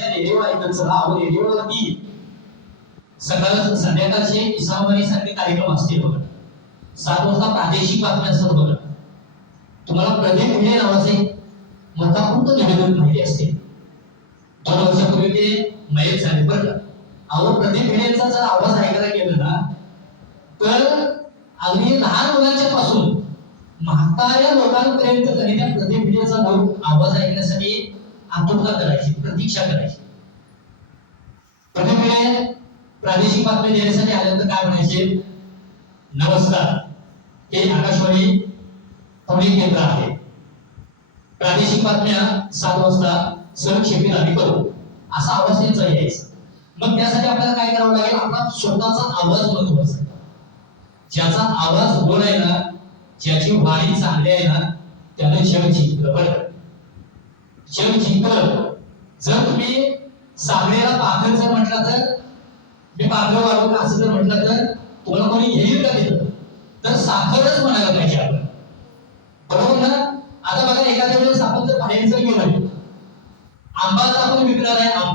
ज्या रेडिओ ऐकत चला अहो रेडिओवरती सकाळ संध्याकाळचे इसामवाणी सारखे कार्यक्रम असतील बघा सात वाजता प्रादेशिक बातम्या असतात बघा तुम्हाला प्रदीप भिडे नावाचे मतापूर्ण निवेदन माहिती असते दोन वर्षापूर्वी ते मयत झाले बरं का अहो प्रदीप भिडेंचा जर आवाज ऐकायला गेला ना तर अगदी लहान मुलांच्या पासून म्हाताऱ्या लोकांपर्यंत कधी त्या प्रदीप भिडेचा आवाज ऐकण्यासाठी आत्मकथा करायची? प्रतीक्षा करायची. प्रदीप भिडे प्रादेशिक बातम्या देण्यासाठी आल्यानंतर काय म्हणायचे? नमस्कार. हे आकाशवाणी पुणे केंद्र आहे. प्रादेशिक बातम्या सात वाजता सहक्षेपित आम्ही करू. असा आवाज त्यांचा यायचा. मग त्यासाठी आपल्याला काय करावं लागेल? आपला स्वतःचा आवाज महत्त्वाचा आहे. ज्याचा आवाज गोड आहे ना ज्याची वाणी चांगली आहे ना त्यानं जग जिंकलं बरं का? जिंकल. जर तुम्ही सामनेला पाखर जर म्हटलं तर मी पाखर वाढवू का असं जर म्हटलं तर तुम्हाला कोणी घेईल का तिथं? तर साखरच म्हणायला पाहिजे आपण. बरोबर ना? आता बघा एखाद्या वेळेस आपण जर बाहेर जर गेलो आंबा आपण विकणार आहे आंबा.